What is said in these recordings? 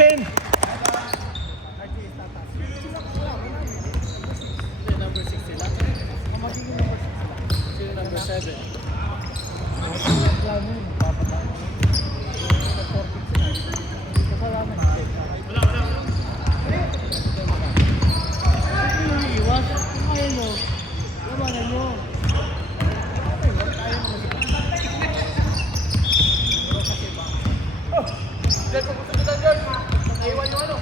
Open! Number 6 sila. Sila number 7. Iwas. Ayaw mo. Iwanan mo. Dahil pupunta ko lang dyan. Naiwan yung ano.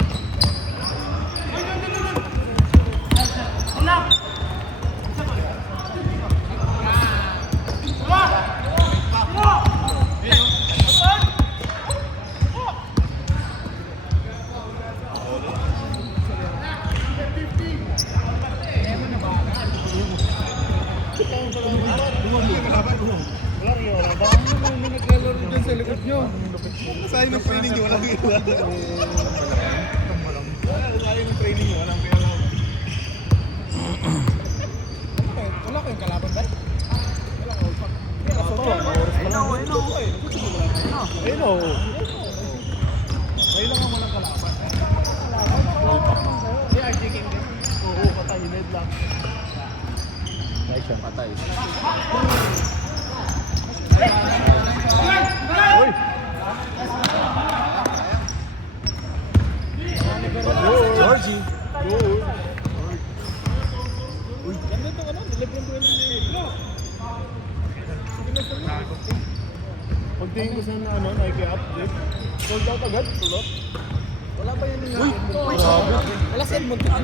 Sayang ng training nyo, walang iwan. Sayang ng training nyo, walang iwan. Wala kayong kalaban ba? Wala kang ulpak. Ayun o. Ayun lang ang walang kalaban. Hindi, RJ King din. Oo, patay. Hined lang. Right siya, patay. Uy! Georgie! Goal! Uy! Ganda ito ano? Lebron 28. Pagtingin ko sa ano, Nike update. Sold out agad? Tulot? Wala ba yun nga? Uy! Wala sa Edmonton.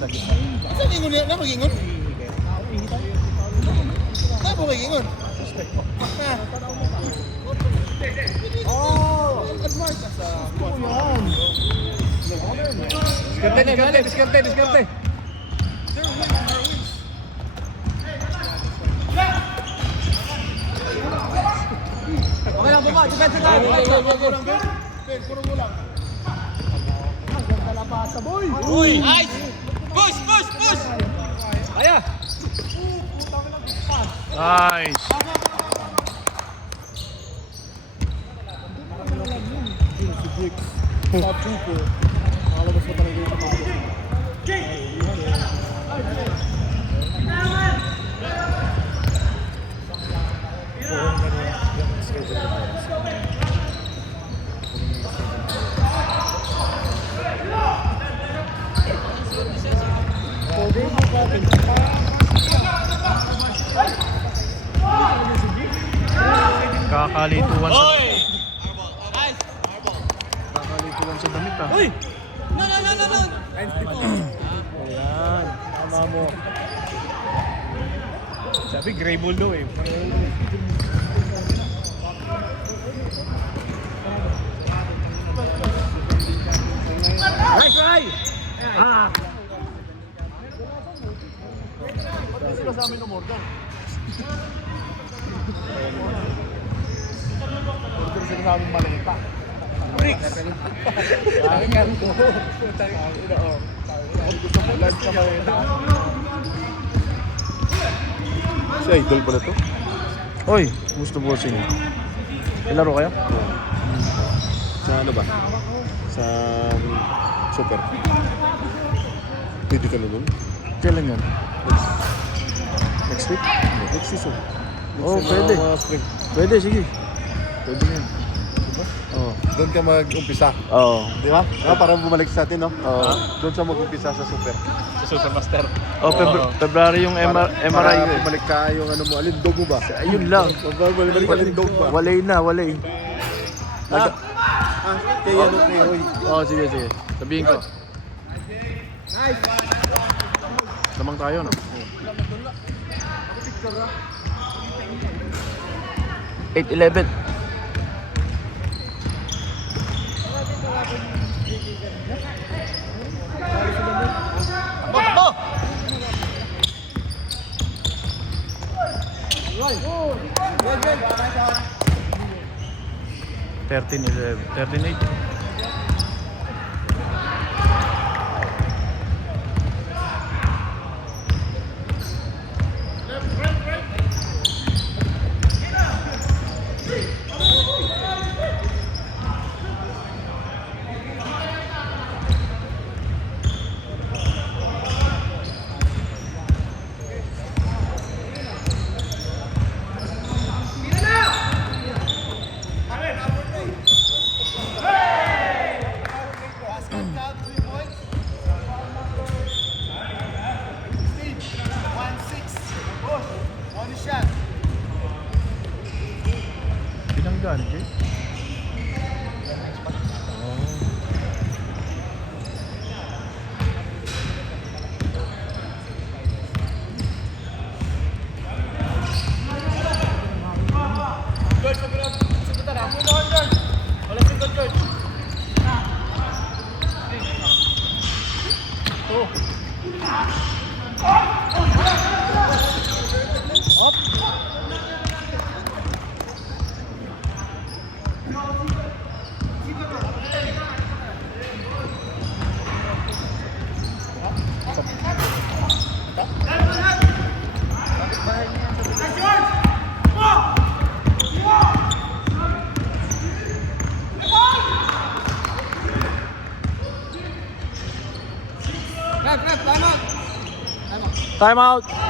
Saan ingon niya? Nako ingon? Nako ingon? Oh! Admire ka sa yan. Diskarte. Okay lang, baba. Defense tayo. Puro mo lang. Ganda la pasa, boy. Uy! Nice! Push! Kaya! Nice. Si Bricks. Sa Trooper. Nakalabas pa talaga yung pamalo. Kakalituan sa Oy! Nice! kakalituan sa damit ah. Uy! No! Ayan. Tama mo. Sabi, gray ball daw eh. Nice try! Ah! Ba't sila sa amin umorder? Order sila sa amin malita. Bricks! Ang ganto. Gusto mo lang sa malita. Si Idol pala to? Oy, gusto bossing. Ilaro kayo? Sa ano ba? Sa Super. Pwede ka na nun? Kailan yan? Next week? Next season. Oh, pwede. Spring. Pwede, sige. Pwede yan. Diba? Oo. Doon ka mag-umpisa. Oo. Di ba? Para bumalik sa atin, no? Oo. Doon siya mag-umpisa sa Super. Sa Supermaster. Oh, February yung MRI Para ko eh. bumalik ka yung ano mo, alindog mo ba? Ayun lang. Bumalik ka alindog ba? Walay na, walay. Kaya ano kayo? Oo, sige. Sabihin ko. Lamang tayo, no? 8-11. Takbo! 13-11. 13-8. Basket down, 3 points. Steve, 1-6. Push. One shot. Pinanggaan, Jay. George, sagutan na. Muna, George. Wala sagot, George. Rep, time out. Time out.